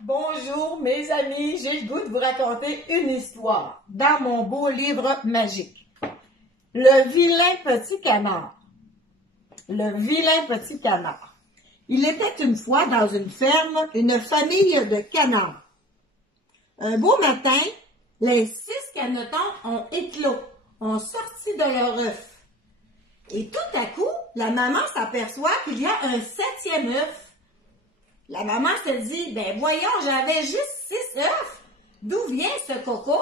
Bonjour mes amis, j'ai le goût de vous raconter une histoire dans mon beau livre magique. Le vilain petit canard. Le vilain petit canard. Il était une fois dans une ferme une famille de canards. Un beau matin, les 6 canetons ont éclos, ont sorti de leur œuf. Et tout à coup, la maman s'aperçoit qu'il y a un 7e œuf. La maman se dit, ben voyons, j'avais juste 6 œufs. D'où vient ce coco?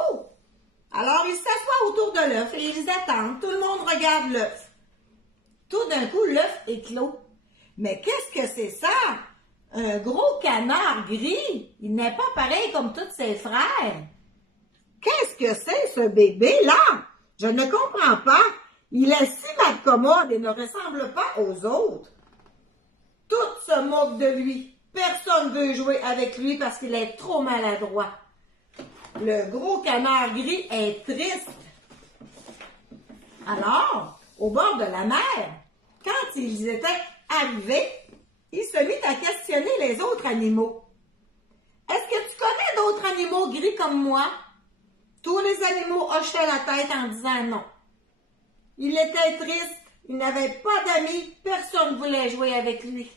Alors, ils s'assoient autour de l'œuf et ils attendent. Tout le monde regarde l'œuf. Tout d'un coup, l'œuf éclot. Mais qu'est-ce que c'est ça? Un gros canard gris. Il n'est pas pareil comme tous ses frères. Qu'est-ce que c'est ce bébé-là? Je ne comprends pas. Il est si malcommode et ne ressemble pas aux autres. Tous se moquent de lui. Personne ne veut jouer avec lui parce qu'il est trop maladroit. Le gros canard gris est triste. Alors, au bord de la mer, quand ils étaient arrivés, il se mit à questionner les autres animaux. « Est-ce que tu connais d'autres animaux gris comme moi? » Tous les animaux hochaient la tête en disant non. Il était triste, il n'avait pas d'amis, personne ne voulait jouer avec lui.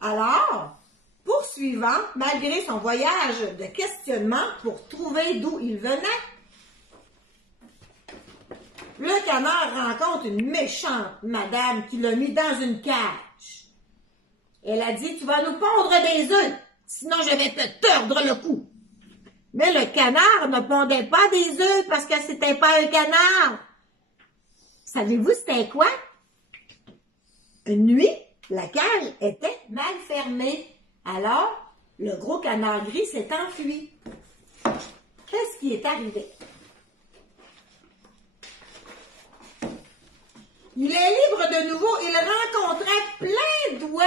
Alors, poursuivant, malgré son voyage de questionnement pour trouver d'où il venait, le canard rencontre une méchante madame qui l'a mis dans une cage. Elle a dit, tu vas nous pondre des œufs, sinon je vais te tordre le cou. Mais le canard ne pondait pas des œufs parce que c'était pas un canard. Savez-vous c'était quoi? Une nuit, la cage était mal fermée. Alors, le gros canard gris s'est enfui. Qu'est-ce qui est arrivé? Il est libre de nouveau. Il rencontrait plein d'oies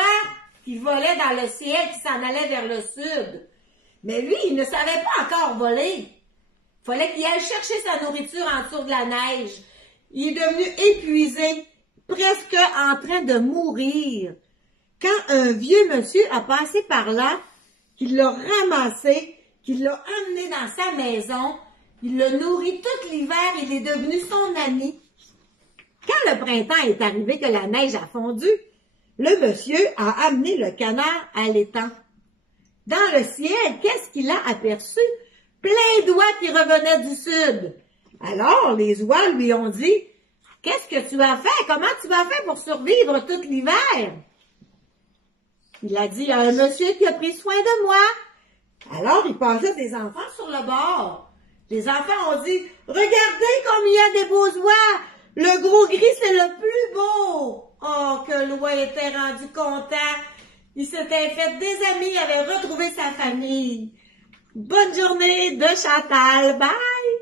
qui volaient dans le ciel, qui s'en allaient vers le sud. Mais lui, il ne savait pas encore voler. Il fallait qu'il aille chercher sa nourriture en dessous de la neige. Il est devenu épuisé, presque en train de mourir. Quand un vieux monsieur a passé par là, qu'il l'a ramassé, qu'il l'a emmené dans sa maison, il l'a nourri tout l'hiver, il est devenu son ami. Quand le printemps est arrivé que la neige a fondu, le monsieur a amené le canard à l'étang. Dans le ciel, qu'est-ce qu'il a aperçu? Plein d'oies qui revenaient du sud. Alors, les oies lui ont dit, « Qu'est-ce que tu as fait? Comment tu as fait pour survivre tout l'hiver? » Il a dit, « Il y a un monsieur qui a pris soin de moi. » Alors, il passait des enfants sur le bord. Les enfants ont dit, « Regardez comme il y a des beaux oies! Le gros gris, c'est le plus beau! » Oh, que l'oie était rendu content! Il s'était fait des amis, il avait retrouvé sa famille. Bonne journée de Chantal. Bye!